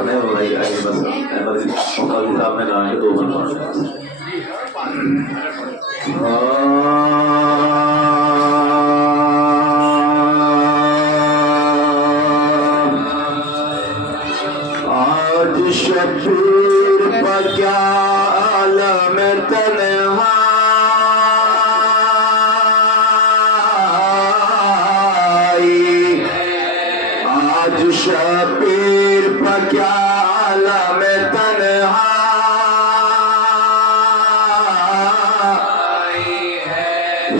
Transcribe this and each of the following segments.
پڑھنے والی آئی بس قاضی صاحب نے کہا کہ 2 بند پڑھنے آج شبیر پر کیا عالم تنہائی آج شبیر پر کیا عالم تنہائی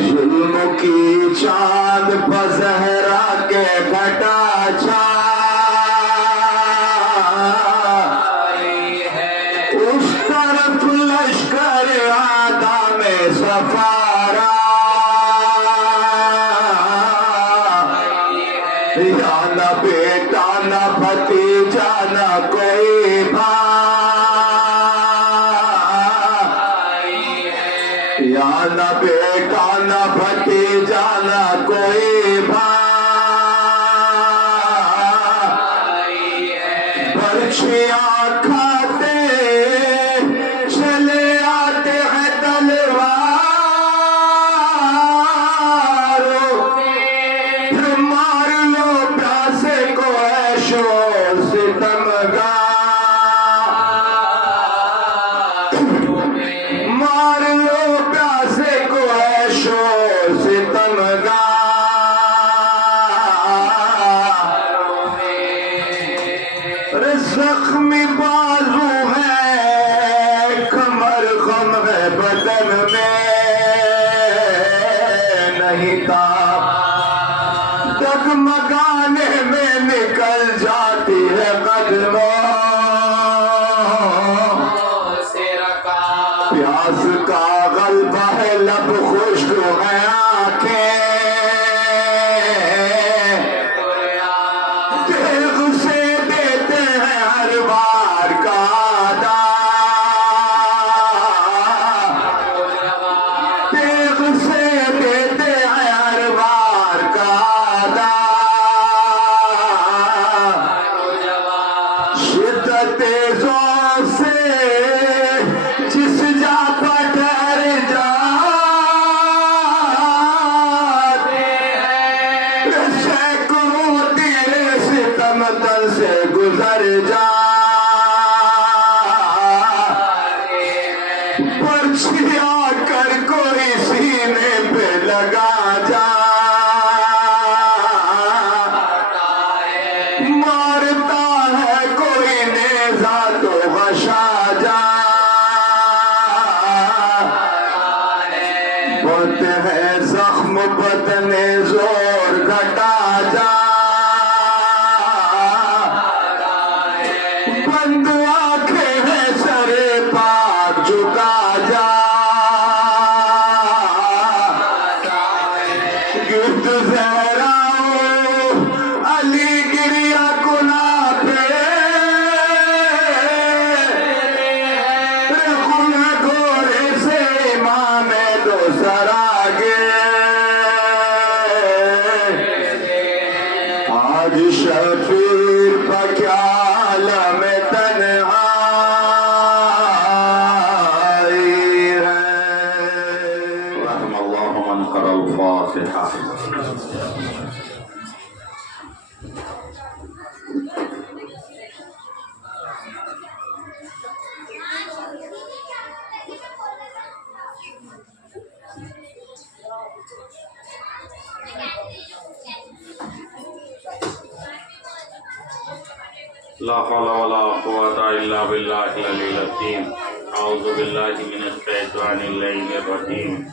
ظلم کی چاند پر زہرا کے گھٹا چھا سفارا یا نہ بیٹا نہ بھتیجا نہ کوئی بھائی یا نہ بیٹا نہ بھتیجا نہ کوئی بھائی برچھیاں کھاتے چلے آتے ہیں زخمی بازو ہے کمر غم ہے بدن میں نہیں تھا ڈگمگانے میں نکل جاتی ہے قدموں پیاس کا غلبہ ہے لب خشک ہے آنکھیں سے گزر جا پرچھیا کر کوئی سینے پہ لگا جا مارتا ہے کوئی نیزہ تو غشا جا بولتے ہیں زخم بدن زور گھٹا جا بند آنکھیں ہیں سر پاک جھکا جا گرد زہراؤ علی گریا کنا پہ خون گھوڑے سے امام دو سراگے آج شفیر پر کیا عالم تنہائی ہے رحم اللہ من قرأ الفاتحہ لا حول ولا قوة إلا بالله العلي العظيم أعوذ بالله من الشيطان اللعين الرجيم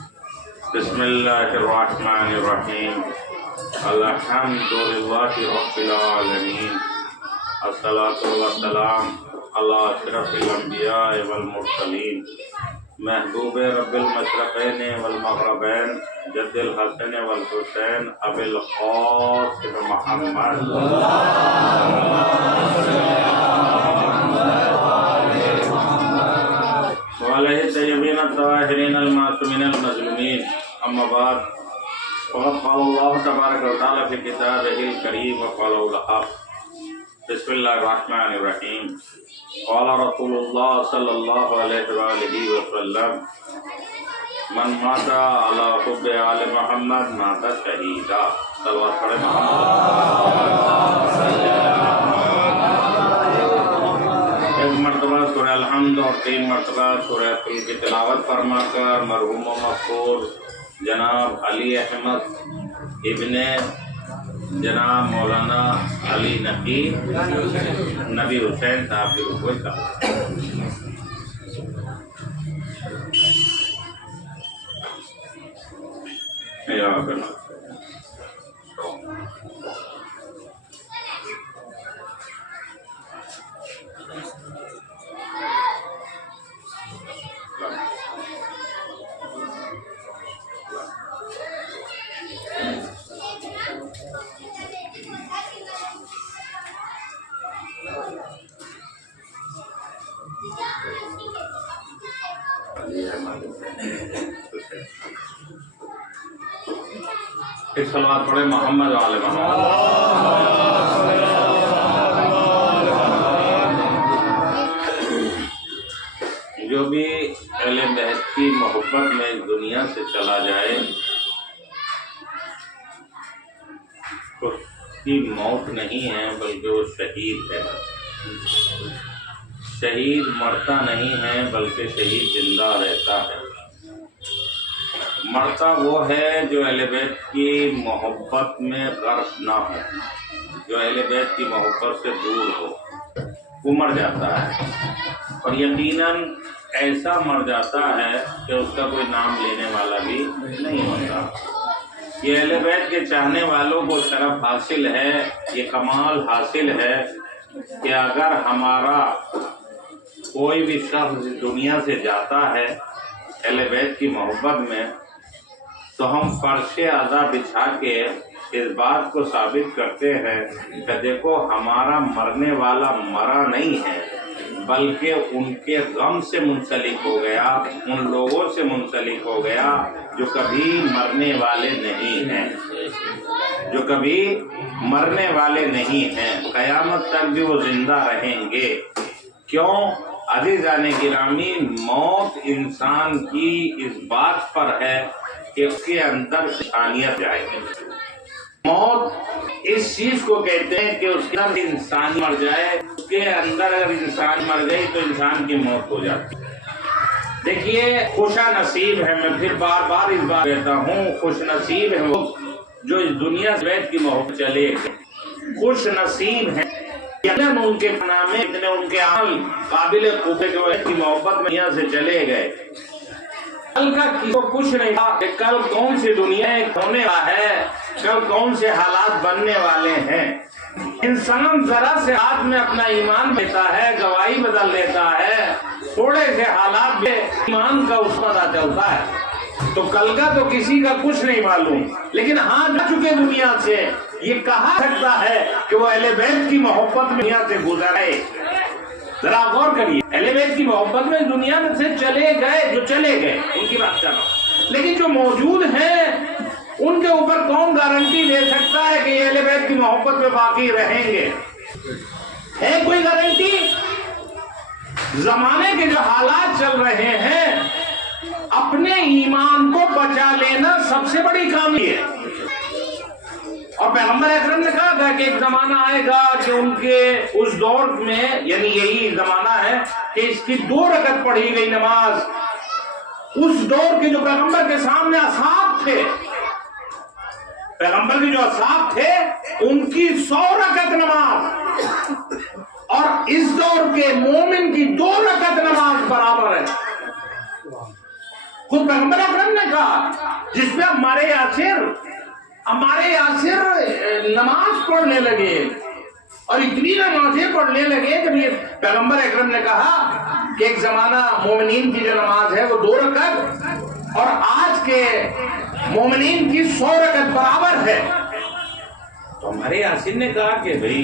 بسم الله الرحمن الرحيم الحمد لله رب العالمين الصلاة والسلام على أشرف الأنبياء والمرسلين محبوب رب المشرقين والمغربين جد الحسن والحسين أبي القاسم محمد وعليه الطيبين الطاهرين المعصومين المظلومين أما بعد فقد قال الله تبارك وتعالى في كتابه الكريم وقال الحق بسم اللہ الرحمن الرحیم قال رسول اللہ صلی اللہ علیہ وآلہ وسلم من مات علی حب آل محمد مات شہیدا. صلوات پڑھیں ایک مرتبہ سورہ الحمد اور 3 مرتبہ سورہ فل کی تلاوت فرما کر مرحوم و مغفور جناب علی احمد ابن جناب مولانا علی نقی نبی حسین صاحب کی روح کا ایک صلوات پڑھے محمد وعلی محمد. جو بھی اہل بیت کی محبت میں اس دنیا سے چلا جائے اس کی موت نہیں ہے بلکہ وہ شہید ہے. شہید مرتا نہیں ہے بلکہ شہید زندہ رہتا ہے. مرتا وہ ہے جو اہل بیت کی محبت میں غرق نہ ہو، جو اہل بیت کی محبت سے دور ہو، وہ مر جاتا ہے. اور یقیناً ایسا مر جاتا ہے کہ اس کا کوئی نام لینے والا بھی نہیں ہوتا. یہ اہل بیت کے چاہنے والوں کو شرف حاصل ہے، یہ کمال حاصل ہے کہ اگر ہمارا کوئی بھی شخص دنیا سے جاتا ہے اہل بیت کی محبت میں تو ہم فرش عزا بچھا کے اس بات کو ثابت کرتے ہیں کہ دیکھو ہمارا مرنے والا مرا نہیں ہے بلکہ ان کے غم سے منسلک ہو گیا، ان لوگوں سے منسلک ہو گیا جو کبھی مرنے والے نہیں ہیں، جو کبھی مرنے والے نہیں ہیں. قیامت تک بھی وہ زندہ رہیں گے. کیوں؟ عزیزان گرامی، موت انسان کی اس بات پر ہے کہ اس کے اندر انسانیت جائے. موت اس چیز کو کہتے ہیں کہ اس کے اندر انسان مر جائے. اس کے اندر اگر انسان مر گئی تو انسان کی موت ہو جاتی. دیکھیے خوش نصیب ہے، میں پھر بار بار اس بات کہتا ہوں، خوش نصیب ہے وہ جو اس دنیا سے بیت کی محبت چلے گئے. خوش نصیب ہے ان کے نام اتنے ان کے عمل قابل قبول کی محبت میں یہاں سے چلے گئے. کل کا کسی کو کچھ نہیں تھا کہ کل کون سی دنیا ہونے والا ہے، کل کون سے حالات بننے والے ہیں. انسان ذرا سے ہاتھ میں اپنا ایمان دیتا ہے، گواہی بدل دیتا ہے، تھوڑے سے حالات میں ایمان کا اس پتہ چلتا ہے. تو کل کا تو کسی کا کچھ نہیں معلوم، لیکن ہاں جا چکے دنیا سے یہ کہا سکتا ہے کہ وہ اہل بیت کی محبت میں دنیا سے گزرے. ذرا غور کریے، اہل بیت کی محبت میں دنیا میں سے چلے گئے، جو چلے گئے ان کی بات کر رہا ہوں، لیکن جو موجود ہیں ان کے اوپر کون گارنٹی دے سکتا ہے کہ یہ اہل بیت کی محبت میں باقی رہیں گے؟ ہے کوئی گارنٹی؟ زمانے کے جو حالات چل رہے ہیں، اپنے ایمان کو بچا لینا سب سے بڑی کامیابی ہے. اور پیغمبر اکرم نے کہا تھا کہ ایک زمانہ آئے گا کہ ان کے اس دور میں، یعنی یہی زمانہ ہے کہ اس کی 2 رکعت پڑھی گئی نماز، اس دور کے جو پیغمبر کے سامنے اصحاب تھے، پیغمبر کے جو اصحاب تھے ان کی 100 رکعت نماز اور اس دور کے مومن کی 2 رکعت نماز برابر ہے. خود پیغمبر اکرم نے کہا جس پہ ہمارے یاسر نماز پڑھنے لگے اور اتنی نمازیں پڑھنے لگے کہ پیغمبر اکرم نے کہا کہ ایک زمانہ مومنین کی جو نماز ہے وہ 2 رکعت اور آج کے مومنین کی 100 رکعت برابر ہے. تو ہمارے یاسر نے کہا کہ بھئی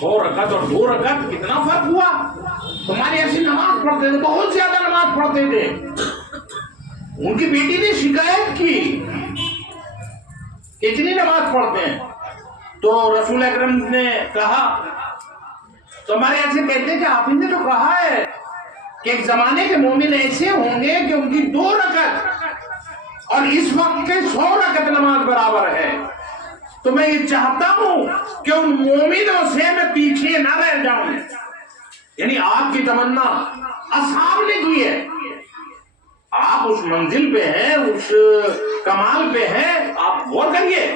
100 رکعت اور 2 رکعت کتنا فرق ہوا؟ تمہارے یاسر نماز پڑھتے تھے، بہت زیادہ نماز پڑھتے تھے. ان کی بیٹی نے شکایت کی کہ اتنی نماز پڑھتے ہیں. تو رسول اکرم نے کہا تو ہمارے یہاں سے کہتے ہیں کہ آپ نے تو کہا ہے کہ ایک زمانے کے مومن ایسے ہوں گے کہ ان کی 2 رکعت اور اس وقت کے 100 رکعت نماز برابر ہے. تو میں یہ چاہتا ہوں کہ ان مومنوں سے میں پیچھے نہ رہ جاؤں. یعنی آپ کی تمنا اصحاب نے کی ہے. آپ اس منزل پہ ہیں, اس کمال پہ ہیں, آپ غور کریے.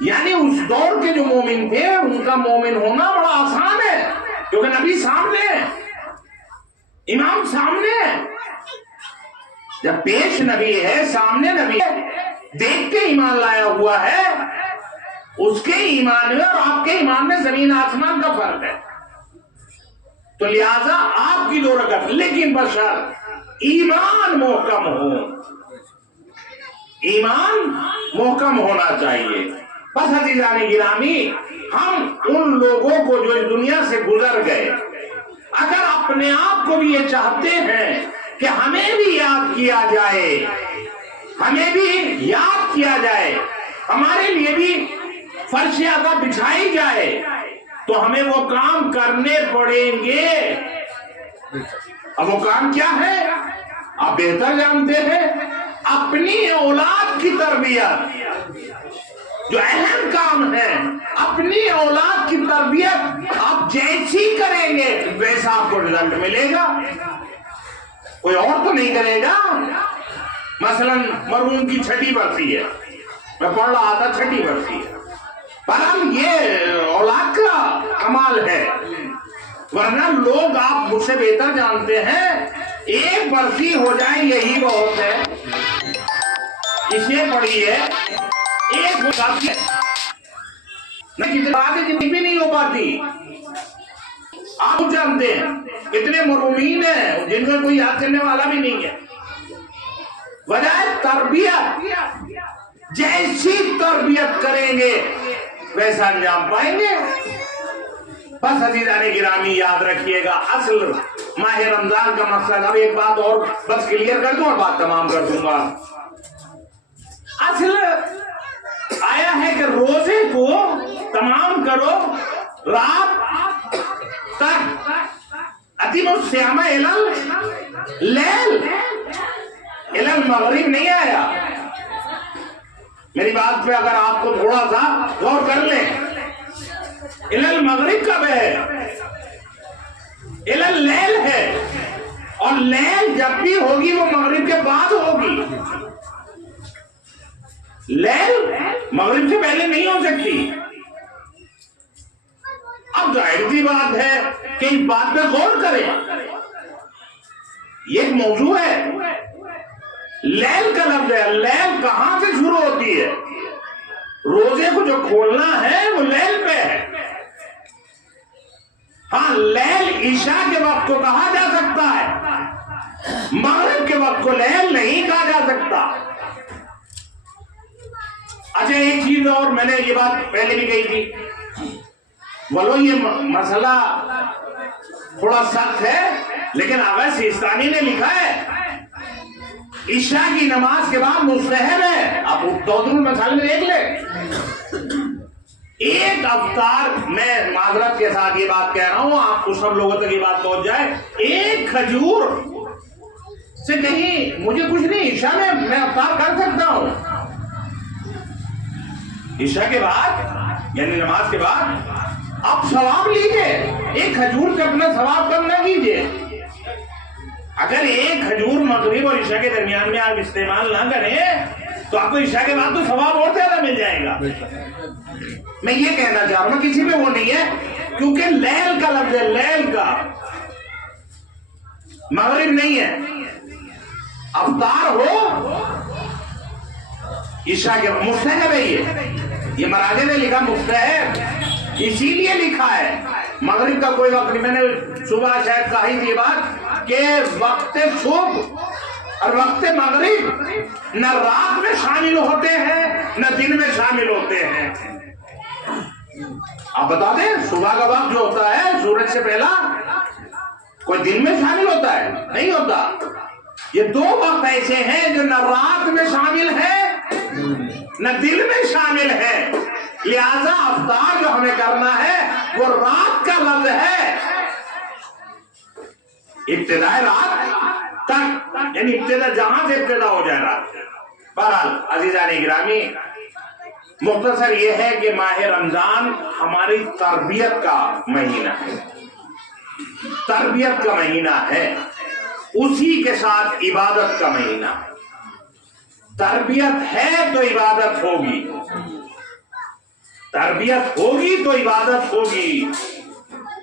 یعنی اس دور کے جو مومن تھے ان کا مومن ہونا بڑا آسان ہے, کیونکہ نبی سامنے ہے, امام سامنے ہے. جب پیش نبی ہے, سامنے نبی ہے, دیکھ کے ایمان لایا ہوا ہے, اس کے ایمان میں اور آپ کے ایمان میں زمین آسمان کا فرق ہے. تو لہذا آپ کی 2 رکعت, لیکن بشرط ایمان محکم ہو, ایمان محکم ہونا چاہیے. بس عزیزان گرامی, ہم ان لوگوں کو جو اس دنیا سے گزر گئے, اگر اپنے آپ کو بھی یہ چاہتے ہیں کہ ہمیں بھی یاد کیا جائے, ہمیں بھی یاد کیا جائے, ہمارے لیے بھی فرش عطا بچھائی جائے, تو ہمیں وہ کام کرنے پڑیں گے. اب وہ کام کیا ہے آپ بہتر جانتے ہیں. اپنی اولاد کی تربیت جو اہم کام ہے, اپنی اولاد کی تربیت آپ جیسی کریں گے ویسا آپ کو رزلٹ ملے گا, کوئی اور تو نہیں کرے گا. مثلا مرحوم کی 6ٹھی برسی ہے, میں پڑھ رہا تھا 6ٹھی برسی ہے, پر یہ اولاد کا کمال ہے. ورنہ لوگ آپ مجھ سے بہتر جانتے ہیں, 1 برسی ہو جائے یہی بہت ہے. اسے پڑھی ہے 1 ہو جاتی ہے, کتنے باتیں جتنی بھی نہیں ہو پاتی. آپ جانتے ہیں کتنے مرحومین ہیں جن میں کوئی یاد کرنے والا بھی نہیں ہے. وجہ تربیت, جیسی تربیت کریں گے ویسا انجام پائیں گے. بس عزیزان گرامی یاد رکھیے گا, اصل ماہ رمضان کا مقصد, اب ایک بات اور بس کلیئر کر دوں اور بات تمام کر دوں گا. اصل آیا ہے کہ روزے کو تمام کرو رات تک, اتم الصیام الی اللیل, الی المغرب نہیں آیا. میری بات پہ اگر آپ کو تھوڑا سا غور کر لیں, الی المغرب کب ہے, الی اللیل ہے, اور لیل جب بھی ہوگی وہ مغرب کے بعد ہوگی. لیل مغرب سے پہلے نہیں ہو سکتی. اب ظاہر سی بات ہے کہ اس بات پہ غور کریں, یہ ایک موضوع ہے. لیل کا لفظ ہے, لیل کہاں سے شروع ہوتی ہے؟ روزے کو جو کھولنا ہے وہ لیل پہ ہے. ہاں لیل عشاء کے وقت کو کہا جا سکتا ہے, مغرب کے وقت کو لیل نہیں کہا جا سکتا. اچھا ایک چیز اور, میں نے یہ بات پہلے بھی کہی تھی, بولو یہ مسئلہ تھوڑا سخت ہے, لیکن اگر سیستانی نے لکھا ہے عشاء کی نماز کے بعد مستحب ہے. آپ دودر المسائل میں دیکھ لیں. ایک افطار, میں معذرت کے ساتھ یہ بات کہہ رہا ہوں, آپ کو سب لوگوں تک یہ بات پہنچ جائے, 1 کھجور سے کہیں مجھے کچھ نہیں, عشاء میں افطار کر سکتا ہوں. عشاء کے بعد یعنی نماز کے بعد آپ ثواب لیجئے, 1 کھجور سے اپنا ثواب کم نہ کیجئے. اگر 1 کھجور مغرب اور عشاء کے درمیان میں آپ استعمال نہ کریں تو آپ کو عشاء کے بعد تو ثواب اور زیادہ مل جائے گا. میں یہ کہنا چاہ رہا ہوں, کسی پہ وہ نہیں ہے, کیونکہ لیل کا لفظ ہے, لیل کا, مغرب نہیں ہے. افطار ہو عشاء کے مستحب ہے, یہ مراجع نے لکھا مستحب, اسی لیے لکھا ہے. مغرب کا کوئی وقت نہیں, میں نے صبح شاید کہی تھی بات کہ وقت صبح اور وقت مغرب نہ رات میں شامل ہوتے ہیں نہ دن میں شامل ہوتے ہیں. آپ بتا دیں, صبح کا وقت جو ہوتا ہے سورج سے پہلا, کوئی دن میں شامل ہوتا ہے؟ نہیں ہوتا. یہ 2 وقت ایسے ہیں جو نہ رات میں شامل ہے نہ دن میں شامل ہے. لہذا افطار جو ہمیں کرنا ہے وہ رات کا لفظ ہے، ابتدائے رات تک، یعنی ابتدا جہاں سے ابتدا ہو جائے رات۔ بہرحال عزیزان گرامی، مختصر یہ ہے کہ ماہ رمضان ہماری تربیت کا مہینہ ہے، تربیت کا مہینہ ہے، اسی کے ساتھ عبادت کا مہینہ ہے۔ تربیت ہے تو عبادت ہوگی، تربیت ہوگی تو عبادت ہوگی،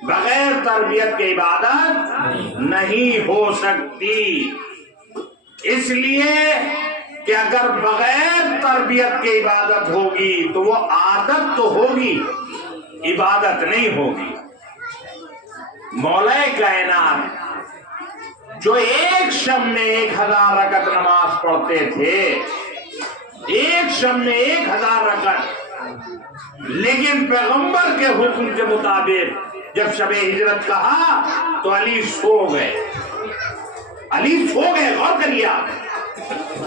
بغیر تربیت کے عبادت نہیں ہو سکتی۔ اس لیے کہ اگر بغیر تربیت کے عبادت ہوگی تو وہ عادت تو ہوگی، عبادت نہیں ہوگی۔ مولا کائنات جو ایک شب میں 1000 رکعت نماز پڑھتے تھے، ایک شب میں 1000 رکعت، لیکن پیغمبر کے حکم کے مطابق جب شب ہجرت کہا تو علی سو گئے، علی سو گئے۔ غور کریے،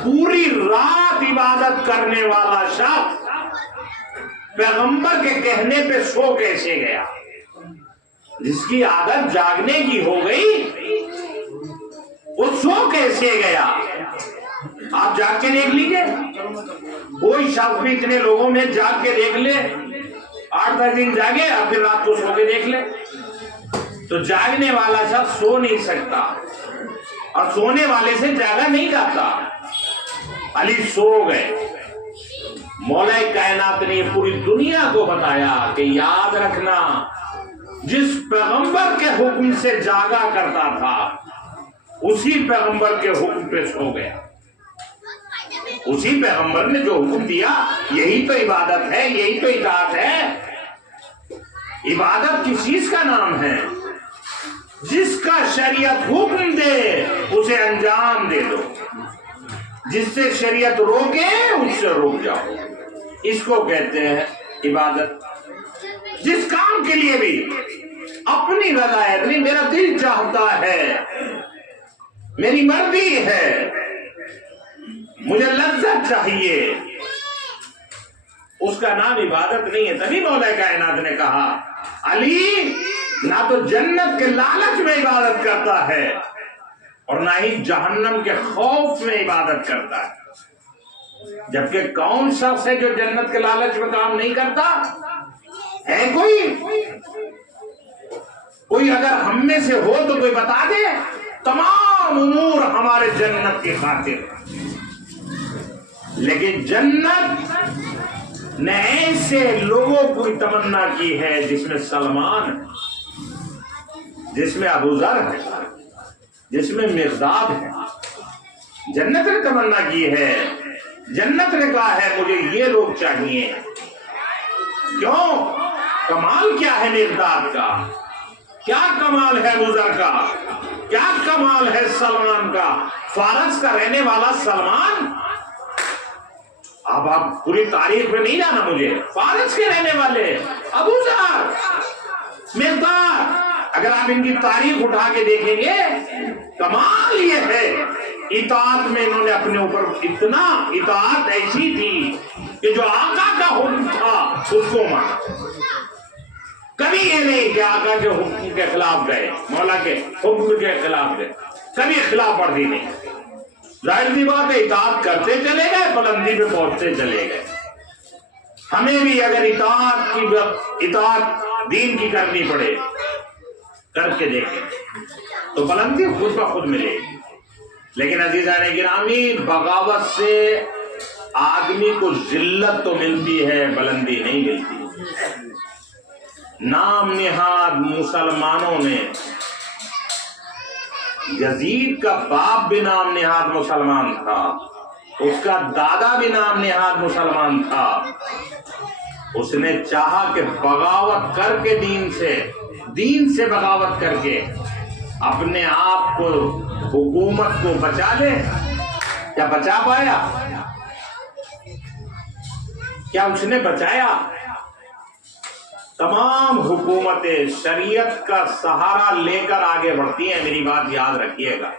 پوری رات عبادت کرنے والا شخص پیغمبر کے کہنے پہ سو کیسے گیا؟ جس کی عادت جاگنے کی ہو گئی وہ سو کیسے گیا؟ آپ جاگ کے دیکھ لیجئے، کوئی شخص بھی اتنے لوگوں میں جاگ کے دیکھ لے، 8-10 دن جاگے اور پھر رات کو سو کے دیکھ لے، تو جاگنے والا شخص سو نہیں سکتا اور سونے والے سے جاگا نہیں جاتا۔ علی سو گئے۔ مولا کائنات نے پوری دنیا کو بتایا کہ یاد رکھنا، جس پیغمبر کے حکم سے جاگا کرتا تھا اسی پیغمبر کے حکم پہ سو گیا۔ اسی پیغمبر نے جو حکم دیا یہی تو عبادت ہے، یہی تو اطاعت ہے۔ عبادت کس چیز کا نام ہے؟ جس کا شریعت حکم دے اسے انجام دے دو، جس سے شریعت روکے اس سے رک جاؤ، اس کو کہتے ہیں عبادت۔ جس کام کے لیے بھی اپنی رضایت نہیں، میرا دل چاہتا ہے، میری مرضی ہے، مجھے لذت چاہیے، اس کا نام عبادت نہیں ہے۔ تبھی مولا کائنات نے کہا علی نہ تو جنت کے لالچ میں عبادت کرتا ہے اور نہ ہی جہنم کے خوف میں عبادت کرتا ہے۔ جبکہ کون شخص ہے جو جنت کے لالچ میں کام نہیں کرتا ہے؟ کوئی اگر ہم میں سے ہو تو کوئی بتا دے۔ تمام امور ہمارے جنت کی خاطر، لیکن جنت نے ایسے لوگوں کو تمنا کی ہے جس میں سلمان ہے، جس میں ابو ذر ہے، جس میں مقداد ہے۔ جنت نے تمنا کی ہے، جنت نے کہا ہے مجھے یہ لوگ چاہیے۔ کیوں؟ کمال کیا ہے مقداد کا؟ کیا کمال ہے ابو ذر کا؟ کیا کمال ہے سلمان کا؟ فارس کا رہنے والا سلمان، اب آپ پوری تاریخ میں نہیں جانا مجھے، فارس کے رہنے والے ابو ذر، مقداد، اگر آپ ان کی تاریخ اٹھا کے دیکھیں گے، کمال یہ ہے اطاعت میں انہوں نے اپنے اوپر اتنا اطاعت ایسی تھی کہ جو آقا کا حکم تھا اس کو مانا۔ کبھی یہ نہیں کہ آقا کے حکم کے خلاف گئے، مولا کے حکم کے خلاف گئے، کبھی خلاف ورزی نہیں۔ ظاہر سی بات ہے اطاعت کرتے چلے گئے، بلندی پہ پہنچتے چلے گئے۔ ہمیں بھی اگر اطاعت دین کی کرنی پڑے، کر کے دیکھیں تو بلندی خود بخود ملے گی۔ لیکن عزیزان گرامی، بغاوت سے آدمی کو ذلت تو ملتی ہے، بلندی نہیں ملتی۔ نام نہاد مسلمانوں نے، یزید کا باپ بھی نام نہاد مسلمان تھا، اس کا دادا بھی نام نہاد مسلمان تھا۔ اس نے چاہا کہ بغاوت کر کے دین سے بغاوت کر کے اپنے آپ کو، حکومت کو بچا لے۔ کیا بچا پایا؟ کیا اس نے بچایا؟ تمام حکومتیں شریعت کا سہارا لے کر آگے بڑھتی ہیں، میری بات یاد رکھیے گا۔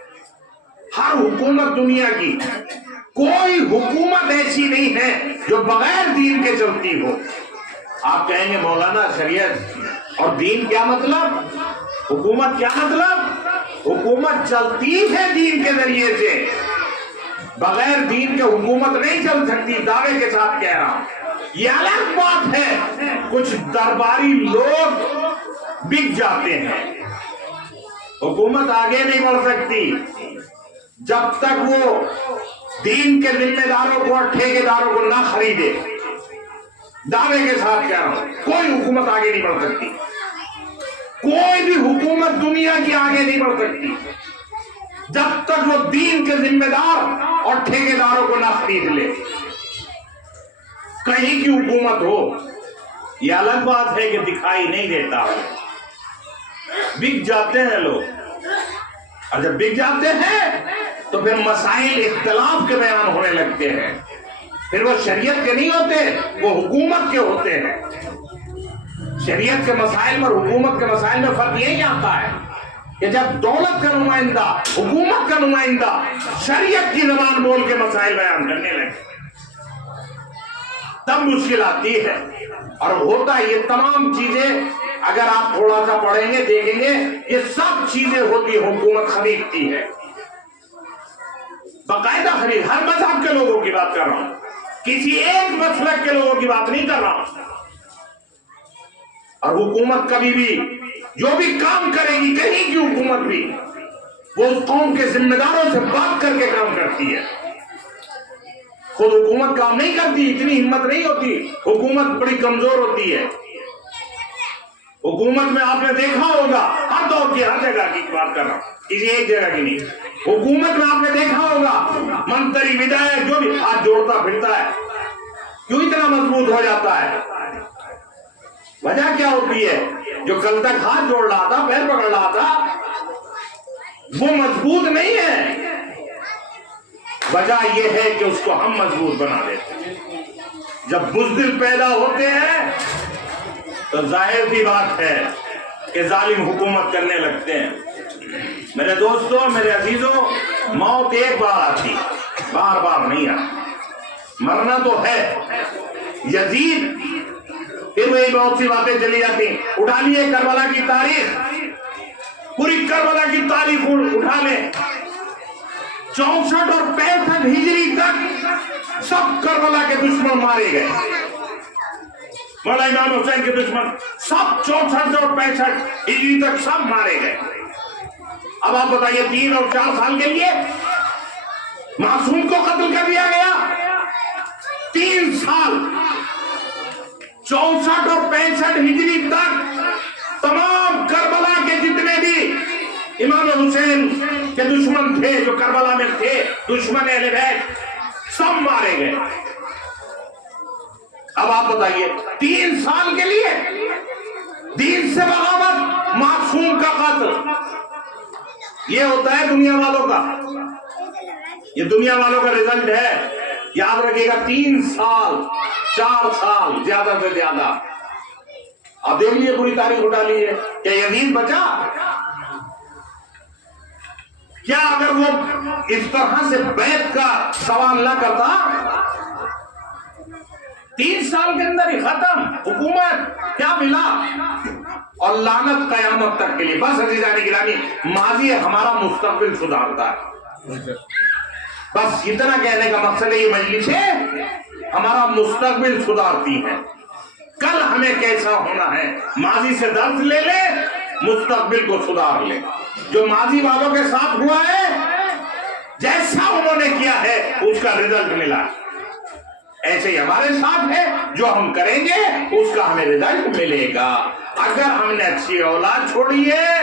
ہر حکومت دنیا کی، کوئی حکومت ایسی نہیں ہے جو بغیر دین کے چلتی ہو۔ آپ کہیں گے مولانا شریعت اور دین کیا مطلب، حکومت کیا مطلب؟ حکومت چلتی ہے دین کے ذریعے سے، بغیر دین کے حکومت نہیں چل سکتی، دعوے کے ساتھ کہہ رہا ہوں۔ یہ الگ بات ہے کچھ درباری لوگ بک جاتے ہیں، حکومت آگے نہیں بڑھ سکتی جب تک وہ دین کے ذمہ داروں کو اور ٹھیکیداروں کو نہ خریدے۔ دعوے کے ساتھ کہہ رہا ہوں، کوئی حکومت آگے نہیں بڑھ سکتی، کوئی بھی حکومت دنیا کی آگے نہیں بڑھ سکتی جب تک وہ دین کے ذمہ دار اور ٹھیکیداروں کو نہ خرید لے۔ کہیں کی حکومت ہو، یہ الگ بات ہے کہ دکھائی نہیں دیتا ہو، بک جاتے ہیں لوگ، اور جب بک جاتے ہیں تو پھر مسائل اختلاف کے بیان ہونے لگتے ہیں، پھر وہ شریعت کے نہیں ہوتے، وہ حکومت کے ہوتے ہیں۔ شریعت کے مسائل اور حکومت کے مسائل میں فرق یہی آتا ہے کہ جب دولت کا نمائندہ، حکومت کا نمائندہ شریعت کی زبان بول کے مسائل بیان کرنے لگے تب مشکل آتی ہے۔ اور ہوتا ہے یہ تمام چیزیں، اگر آپ تھوڑا سا پڑھیں گے دیکھیں گے، یہ سب چیزیں ہوتی ہیں، حکومت خریدتی ہے، باقاعدہ خرید، ہر مذہب کے لوگوں کی بات کر رہا ہوں، کسی ایک مسلک کے لوگوں کی بات نہیں کر رہا ہوں۔ اور حکومت کبھی بھی جو بھی کام کرے گی، کہیں کی حکومت بھی، وہ اس قوم کے ذمہ داروں سے بات کر کے کام کرتی ہے، خود حکومت کام نہیں کرتی، اتنی ہمت نہیں ہوتی، حکومت بڑی کمزور ہوتی ہے۔ حکومت میں آپ نے دیکھا ہوگا، ہر دور کی ہر جگہ کی بات کر رہا ہوں، کسی ایک جگہ کی نہیں، حکومت میں آپ نے دیکھا ہوگا منتری ودھایک جو بھی ہاتھ جوڑتا پھرتا ہے، کیوں اتنا مضبوط ہو جاتا ہے؟ وجہ کیا ہوتی ہے؟ جو کل تک ہاتھ جوڑ رہا تھا، پیر پکڑ رہا تھا، وہ مضبوط نہیں ہے، وجہ یہ ہے کہ اس کو ہم مضبوط بنا دیتے ہیں۔ جب بزدل پیدا ہوتے ہیں تو ظاہر سی بات ہے کہ ظالم حکومت کرنے لگتے ہیں۔ میرے دوستوں، میرے عزیزوں، موت ایک بار آتی، بار بار نہیں آتی، مرنا تو ہے۔ یزید پھر وہی بہت سی باتیں چلی جاتی، اٹھا لیے کربلا کی تاریخ، پوری کربلا کی تاریخ اٹھا لیں، 64 اور 65 ہجری تک سب کربلا کے دشمن مارے گئے، مولا امام حسین کے دشمن سب 64 اور 65 ہجری تک سب مارے گئے۔ اب آپ بتائیے 3 اور 4 سال کے لیے معصوم کو قتل کر دیا گیا، 3 سال 64 اور 65 ہجری تک تمام کربلا کے جتنے بھی امام حسین کے دشمن تھے، جو کربلا میں تھے، دشمن اہل بیت، سب مارے گئے۔ اب آپ بتائیے 3 سال کے لیے دین سے بغاوت، معصوم کا قتل، یہ ہوتا ہے دنیا والوں کا، یہ دنیا والوں کا رزلٹ ہے۔ یاد رکھیے گا 3 سال 4 سال زیادہ سے زیادہ۔ اب دیکھ لیے پوری تاریخ اٹھا لیجیے، کیا یزید بچا؟ کیا اگر وہ اس طرح سے بیعت کا سوال نہ کرتا، 3 سال کے اندر ہی ختم حکومت، کیا ملا؟ اور لعنت قیامت تک کے لیے۔ بس عزیزان گرامی، ماضی ہمارا مستقبل سدھارتا ہے، بس اتنا کہنے کا مقصد ہے۔ یہ مجلس ہے ہمارا مستقبل سدھارتی ہے، کل ہمیں کیسا ہونا ہے، ماضی سے درس لے لے، مستقبل کو سدھار لے۔ جو ماضی والوں کے ساتھ ہوا ہے، جیسا انہوں نے کیا ہے اس کا رزلٹ ملا، ایسے ہی ہمارے ساتھ ہے، جو ہم کریں گے اس کا ہمیں رزلٹ ملے گا۔ اگر ہم نے اچھی اولاد چھوڑی ہے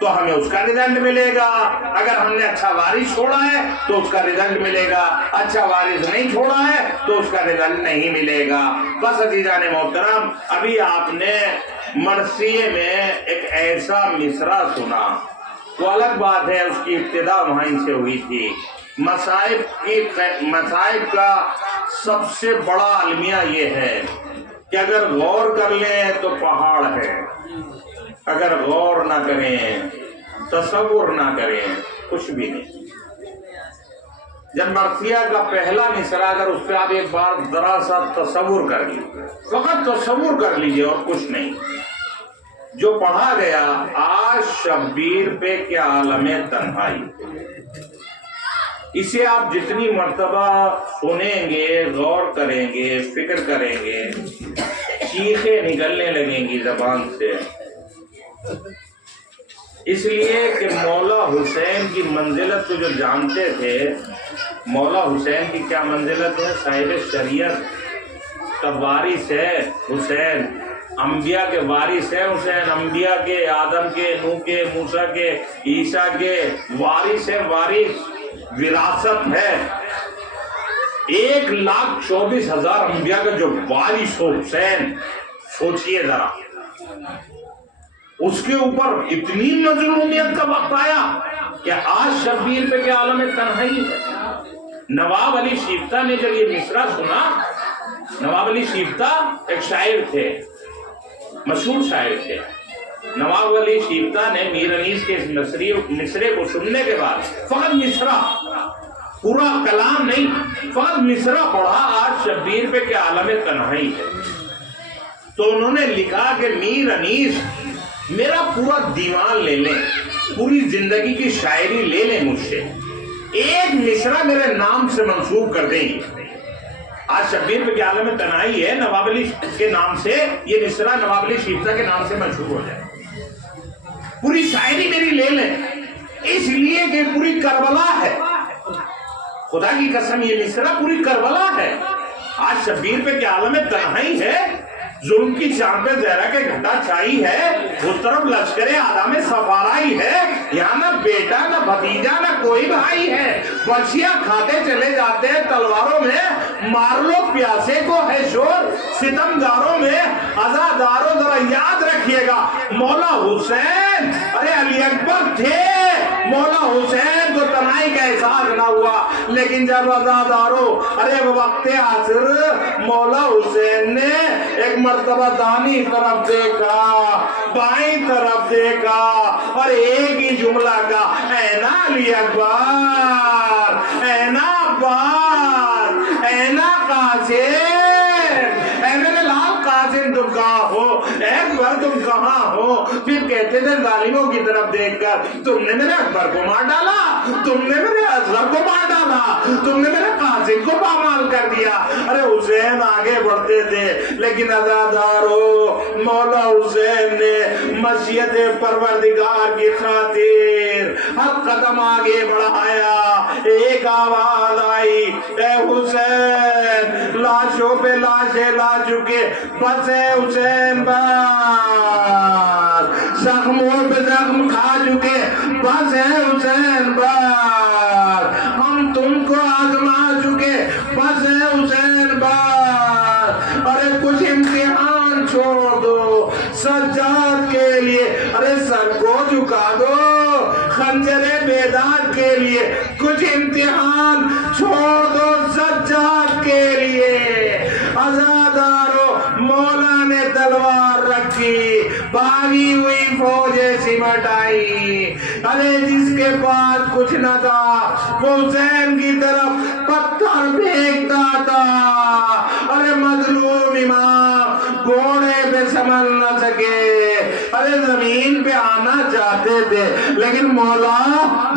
تو ہمیں اس کا رزلٹ ملے گا، اگر ہم نے اچھا وارث چھوڑا ہے تو اس کا رزلٹ ملے گا، اچھا وارث نہیں چھوڑا ہے تو اس کا رزلٹ نہیں ملے گا۔ بس عزیزان محترم، ابھی آپ نے مرثیے میں ایک ایسا مصرع سنا، وہ الگ بات ہے، اس کی ابتدا وہیں سے ہوئی تھی۔ مصائب کا سب سے بڑا المیہ یہ ہے کہ اگر غور کر لیں تو پہاڑ ہے، اگر غور نہ کریں، تصور نہ کریں، کچھ بھی نہیں۔ جب مرثیہ کا پہلا مصرع اگر اس پہ آپ ایک بار ذرا سا تصور کر لیجیے، فقط تصور کر لیجیے اور کچھ نہیں، جو پڑھا گیا آج شبیر پہ کیا عالم تنہائی، اسے آپ جتنی مرتبہ سنیں گے، غور کریں گے، فکر کریں گے، چیخیں نکلنے لگیں گی زبان سے، اس لیے کہ مولا حسین کی منزلت کو جو جانتے تھے، مولا حسین کی کیا منزلت ہے؟ صاحب شریعت کا وارث ہے حسین، انبیاء کے وارث ہے حسین، انبیاء کے، آدم کے، نوح کے، موسیٰ کے، عیسیٰ کے وارث ہے، وارث، وراثت ہے۔ 1,24,000 انبیاء کا جو وارث ہو حسین، سوچئے ذرا، اس کے اوپر اتنی مظلومیت کا وقت آیا کہ آج شبیر پہ کیا عالم تنہائی ہے۔ نواب علی شیفتہ نے جب یہ مصرع سنا، نواب علی شیفتہ ایک شاعر تھے، مشہور شاعر تھے، نواب علی شیفتہ نے میر انیس کے اس مصرے کو سننے کے بعد فقط مصرع، پورا کلام نہیں، فقط مصرع پڑھا، آج شبیر پہ کیا عالم تنہائی ہے۔ تو انہوں نے لکھا کہ میر انیس میرا پورا دیوان لے لیں، پوری زندگی کی شاعری لے لیں مجھ سے، ایک مصرع میرے نام سے منسوب کر دیں گے۔ آج شبیر پہ کیا عالم تنہائی ہے، نواب علی کے نام سے یہ مصرع نواب علی شیفتہ کے نام سے منسوب ہو جائے، پوری شاعری میری لے لیں، اس لیے کہ پوری کربلا ہے، خدا کی قسم یہ مصرع پوری کربلا ہے۔ آج شبیر پہ کیا عالم تنہائی ہے، ظلم کی چاند پہ زہرا کے گھٹا چھائی ہے، اس طرف لشکر آدم سفارائی ہے، یہاں نہ بیٹا نہ بھتیجا نہ کوئی بھائی ہے، بچیاں کھاتے چلے جاتے ہیں تلواروں میں، مار لو پیاسے کو ہے شور، ستمگاروں میں عزاداروں، ذرا یاد رکھیے گا مولا حسین، ارے علی اکبر تھے، مولا حسین کو تنہائی کا احساس نہ ہوا، لیکن جب عزاداروں، ارے وقت عصر مولا حسین نے ایک مرتبہ دانی طرف دیکھا، بائیں طرف دیکھا، اور ایک ہی جملہ کا، اے نا علی اکبر، اے نا عباس، اے نا قاسم، اے میرے لال قاسم تم کہاں ہو، اکبر تم کہاں ہو؟ پھر کہتے تھے ظالموں کی طرف دیکھ کر، تم نے میرے اکبر کو مار ڈالا، تم نے میرے اصغر کو مار ڈالا، تم نے میرے قاسم کو پامال کر دیا۔ ارے حسین آگے بڑھتے تھے، لیکن عزادارو مولا حسین نے مشیت پروردگار کی خاطر ہر قدم آگے بڑھایا، ایک آواز آئی، اے حسین، لاشوں پہ لاشیں لا چکے، بس اے حسین بس، زخموں پہ زخم کھا چکے، بس اے حسین بس، ہم تم کو آزما چکے، بس اے حسین بس، ارے کچھ امتحان چھوڑ دو سجاد کے لیے، ارے سر کو جھکا دو خنجر بیداد کے لیے، کچھ امتحان چھوڑ دو سجاد کے لیے۔ عزادارو مولا نے تلوار رکھی، بھاگی ہوئی فوجیں سمٹ آئی، ارے جس کے پاس کچھ نہ تھا وہ حسین کی طرف پتھر پھینکتا تھا، ارے مظلوم امام گھوڑے پہ سنبھل نہ سکے، ارے زمین پہ آنا چاہتے تھے لیکن مولا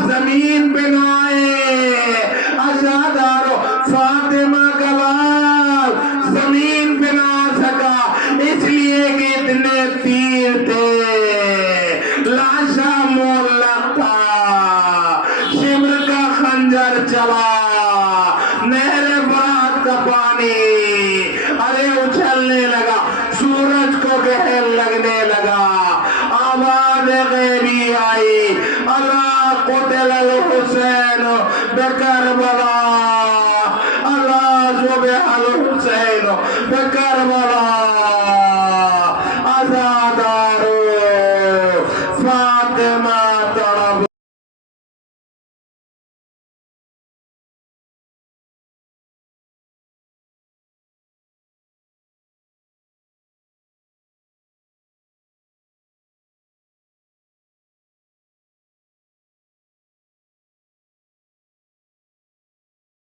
زمین پہ نہ آئے۔ عزادارو فاطمہ کا لال زمین پہ نہ آ سکا، اس لیے کہ اتنے تیر تھے، لاشا معلق تھا، شمر کا خنجر چلا، نہر فرات کا پانی ارے اچھلنے لگا، سورج کو گہر لگنے لگا، آواز غیبی آئی، الا قتل الحسین بکربلا،